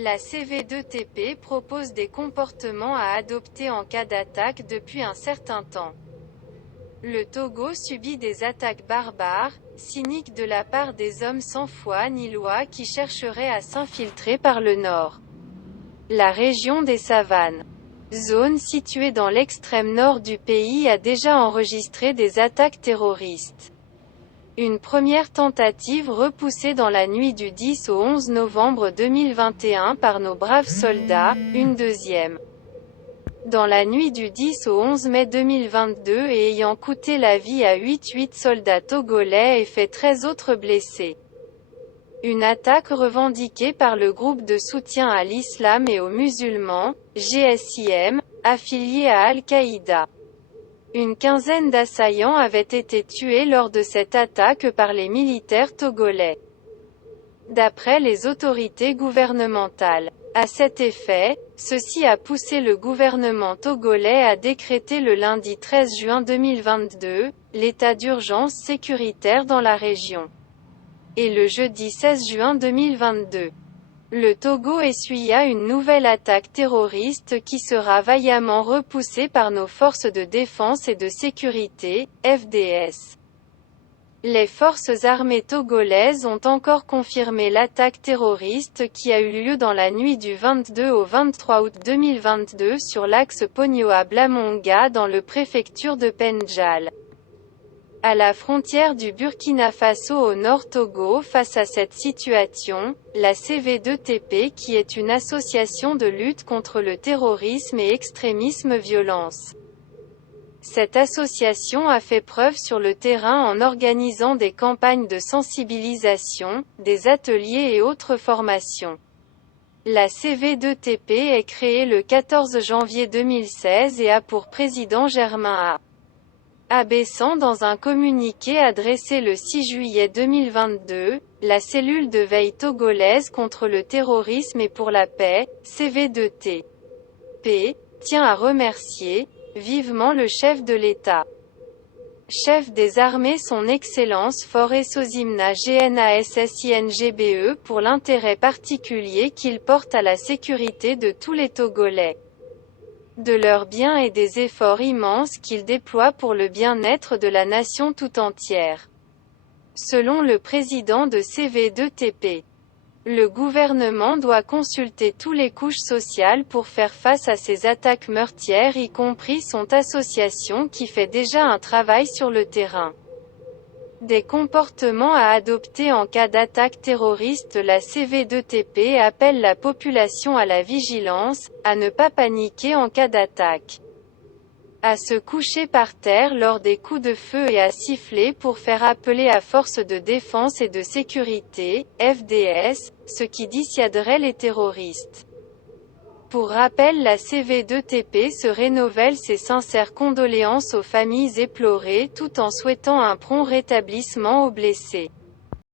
La CV2TP propose des comportements à adopter en cas d'attaque depuis un certain temps. Le Togo subit des attaques barbares, cyniques de la part des hommes sans foi ni loi qui chercheraient à s'infiltrer par le nord. La région des savanes, zone située dans l'extrême nord du pays, a déjà enregistré des attaques terroristes. Une première tentative repoussée dans la nuit du 10 au 11 novembre 2021 par nos braves soldats, une deuxième dans la nuit du 10 au 11 mai 2022 et ayant coûté la vie à 8 soldats togolais et fait 13 autres blessés. Une attaque revendiquée par le groupe de soutien à l'islam et aux musulmans, GSIM, affilié à Al-Qaïda. Une quinzaine d'assaillants avaient été tués lors de cette attaque par les militaires togolais, d'après les autorités gouvernementales. À cet effet, ceci a poussé le gouvernement togolais à décréter le lundi 13 juin 2022, l'état d'urgence sécuritaire dans la région. Et le jeudi 16 juin 2022. Le Togo essuya une nouvelle attaque terroriste qui sera vaillamment repoussée par nos forces de défense et de sécurité, FDS. Les forces armées togolaises ont encore confirmé l'attaque terroriste qui a eu lieu dans la nuit du 22 au 23 août 2022 sur l'axe Pognoa-Blamonga dans le préfecture de Pendjal, à la frontière du Burkina Faso au nord Togo. Face à cette situation, la CV2TP, qui est une association de lutte contre le terrorisme et extrémisme violence. Cette association a fait preuve sur le terrain en organisant des campagnes de sensibilisation, des ateliers et autres formations. La CV2TP est créée le 14 janvier 2016 et a pour président Germain A. Abaissant. Dans un communiqué adressé le 6 juillet 2022, la cellule de veille togolaise contre le terrorisme et pour la paix, CV2TP, tient à remercier vivement le chef de l'État, chef des armées son Excellence Faure Sozimna GNASSINGBE pour l'intérêt particulier qu'il porte à la sécurité de tous les Togolais, de leurs biens et des efforts immenses qu'il déploie pour le bien-être de la nation tout entière. Selon le président de CV2TP, le gouvernement doit consulter toutes les couches sociales pour faire face à ces attaques meurtrières, y compris son association qui fait déjà un travail sur le terrain. Des comportements à adopter en cas d'attaque terroriste. La CV2TP appelle la population à la vigilance, à ne pas paniquer en cas d'attaque, à se coucher par terre lors des coups de feu et à siffler pour faire appeler à force de défense et de sécurité, FDS, ce qui dissuaderait les terroristes. Pour rappel, la CV2TP se renouvelle ses sincères condoléances aux familles éplorées tout en souhaitant un prompt rétablissement aux blessés.